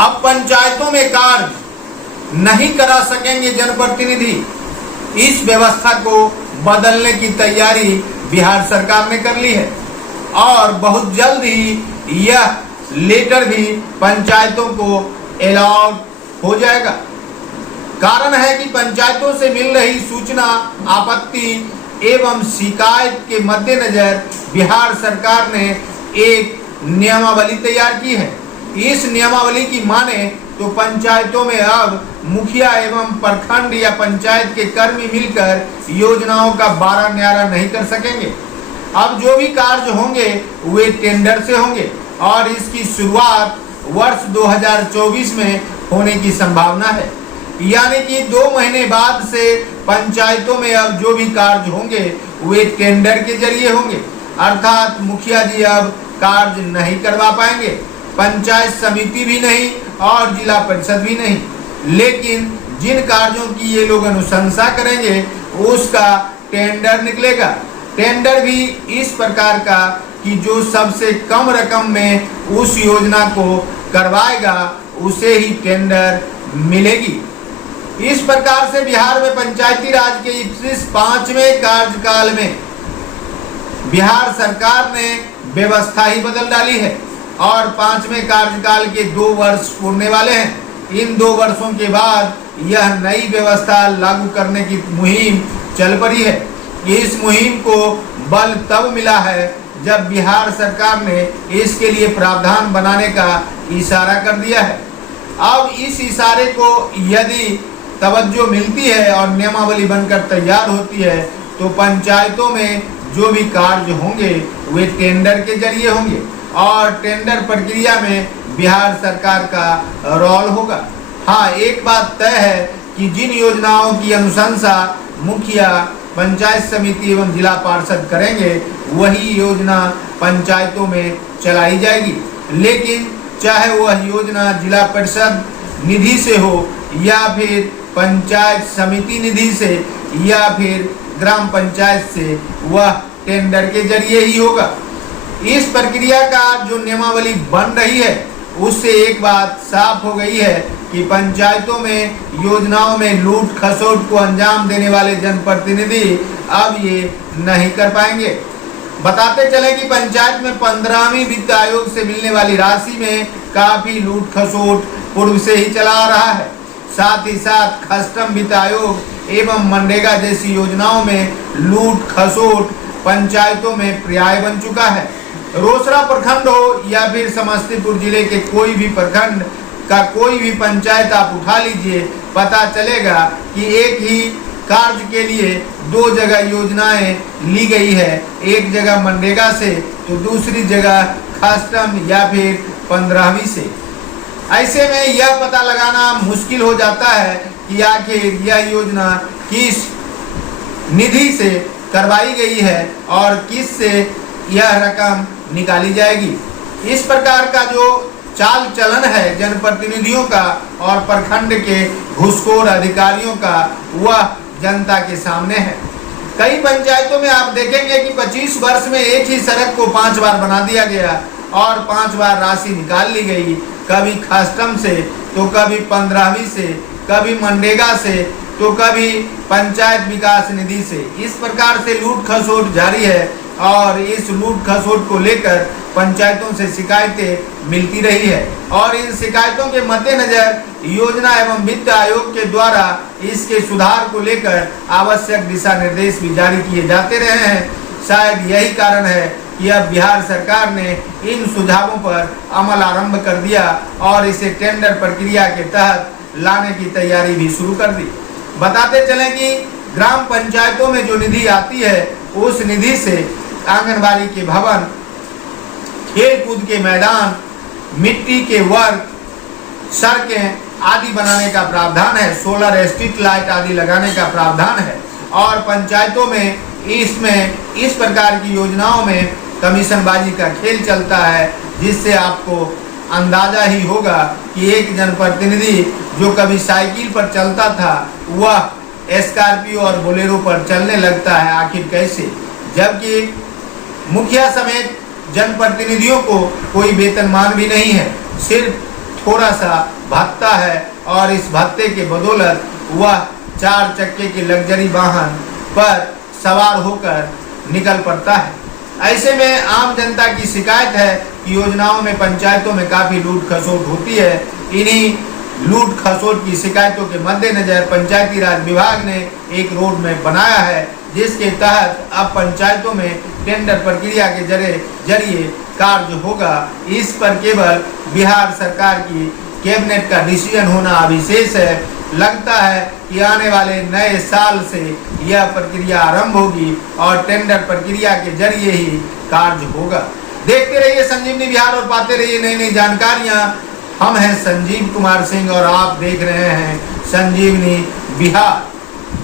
अब पंचायतों में कार्य नहीं करा सकेंगे जनप्रतिनिधि। इस व्यवस्था को बदलने की तैयारी बिहार सरकार ने कर ली है और बहुत जल्द ही यह लेटर भी पंचायतों को अलाउड हो जाएगा। कारण है कि पंचायतों से मिल रही सूचना, आपत्ति एवं शिकायत के मद्देनजर बिहार सरकार ने एक नियमावली तैयार की है। इस नियमावली की माने तो पंचायतों में अब मुखिया एवं प्रखंड या पंचायत के कर्मी मिलकर योजनाओं का बारा न्यारा नहीं कर सकेंगे। अब जो भी कार्य होंगे वे टेंडर से होंगे और इसकी शुरुआत वर्ष 2024 में होने की संभावना है। यानी कि 2 महीने बाद से पंचायतों में अब जो भी कार्य होंगे वे टेंडर के जरिए होंगे, अर्थात मुखिया जी अब कार्य नहीं करवा पाएंगे, पंचायत समिति भी नहीं और जिला परिषद भी नहीं। लेकिन जिन कार्यों की ये लोग अनुशंसा करेंगे उसका टेंडर निकलेगा। टेंडर भी इस प्रकार का कि जो सबसे कम रकम में उस योजना को करवाएगा उसे ही टेंडर मिलेगी। इस प्रकार से बिहार में पंचायती राज के इस 5वें कार्यकाल में बिहार सरकार ने व्यवस्था ही बदल डाली है और 5वें कार्यकाल के 2 वर्ष पूरने वाले हैं। इन 2 वर्षों के बाद यह नई व्यवस्था लागू करने की मुहिम चल पड़ी है। इस मुहिम को बल तब मिला है जब बिहार सरकार ने इसके लिए प्रावधान बनाने का इशारा कर दिया है। अब इस इशारे को यदि तवज्जो मिलती है और नियमावली बनकर तैयार होती है तो पंचायतों में जो भी कार्य होंगे वे टेंडर के जरिए होंगे और टेंडर प्रक्रिया में बिहार सरकार का रोल होगा। हाँ, एक बात तय है कि जिन योजनाओं की अनुशंसा मुखिया, पंचायत समिति एवं जिला पार्षद करेंगे वही योजना पंचायतों में चलाई जाएगी। लेकिन चाहे वह योजना जिला परिषद निधि से हो या फिर पंचायत समिति निधि से या फिर ग्राम पंचायत से, वह टेंडर के जरिए ही होगा। इस प्रक्रिया का जो नियमावली बन रही है उससे एक बात साफ हो गई है कि पंचायतों में योजनाओं में लूट खसोट को अंजाम देने वाले जनप्रतिनिधि अब ये नहीं कर पाएंगे। बताते चले कि पंचायत में 15वीं वित्त आयोग से मिलने वाली राशि में काफी लूट खसोट पूर्व से ही चला आ रहा है। साथ ही साथ कस्टम वित्त आयोग एवं मनरेगा जैसी योजनाओं में लूट खसोट पंचायतों में पर्याय बन चुका है। रोसड़ा प्रखंड हो या फिर समस्तीपुर जिले के कोई भी प्रखंड का कोई भी पंचायत आप उठा लीजिए, पता चलेगा कि एक ही कार्य के लिए 2 जगह योजनाएं ली गई है। एक जगह मनरेगा से तो दूसरी जगह कस्टम या फिर 15वीं से। ऐसे में यह पता लगाना मुश्किल हो जाता है कि आखिर यह योजना किस निधि से करवाई गई है और किस से यह रकम निकाली जाएगी। इस प्रकार का जो चाल चलन है जनप्रतिनिधियों का और प्रखंड के घूसखोर अधिकारियों का, वह जनता के सामने है। कई पंचायतों में आप देखेंगे कि 25 वर्ष में एक ही सड़क को 5 बार बना दिया गया और 5 बार राशि निकाल ली गई, कभी कस्टम से तो कभी 15वीं से, कभी मनरेगा से तो कभी पंचायत विकास निधि से। इस प्रकार से लूट खसोट जारी है और इस लूट खसोट को लेकर पंचायतों से शिकायतें मिलती रही है और इन शिकायतों के मद्देनजर योजना एवं वित्त आयोग के द्वारा इसके सुधार को लेकर आवश्यक दिशा निर्देश भी जारी किए जाते रहे हैं। शायद यही कारण है कि अब बिहार सरकार ने इन सुझावों पर अमल आरंभ कर दिया और इसे टेंडर प्रक्रिया के तहत लाने की तैयारी भी शुरू कर दी। बताते चलें कि ग्राम पंचायतों में जो निधि आती है उस निधि से आंगनबाड़ी के भवन, खेल कूद के मैदान, मिट्टी के वर्क, सड़कें आदि बनाने का प्रावधान है, सोलर स्ट्रीट लाइट आदि लगाने का प्रावधान है और पंचायतों में इसमें इस प्रकार की योजनाओं में कमीशनबाजी का खेल चलता है, जिससे आपको अंदाजा ही होगा कि एक जनप्रतिनिधि जो कभी साइकिल पर चलता था वह स्कॉर्पियो और बोलेरो पर चलने लगता है आखिर कैसे, जबकि मुखिया समेत जनप्रतिनिधियों को कोई वेतनमान भी नहीं है, सिर्फ थोड़ा सा भत्ता है और इस भत्ते के बदौलत वह 4 चक्के के लग्जरी वाहन पर सवार होकर निकल पड़ता है। ऐसे में आम जनता की शिकायत है कि योजनाओं में पंचायतों में काफी लूट खसोट होती है। इन्हीं लूट खसोट की शिकायतों के मद्देनजर पंचायती राज विभाग ने एक रोड मैप बनाया है, जिसके तहत अब पंचायतों में टेंडर प्रक्रिया के जरिए कार्य होगा। इस पर केवल बिहार सरकार की कैबिनेट का डिसीजन होना अभी शेष है। लगता है कि आने वाले नए साल से यह प्रक्रिया आरंभ होगी और टेंडर प्रक्रिया के जरिए ही कार्य होगा। देखते रहिए संजीवनी बिहार और पाते रहिए नई नई जानकारियां। हम हैं संजीव कुमार सिंह और आप देख रहे हैं संजीवनी बिहार।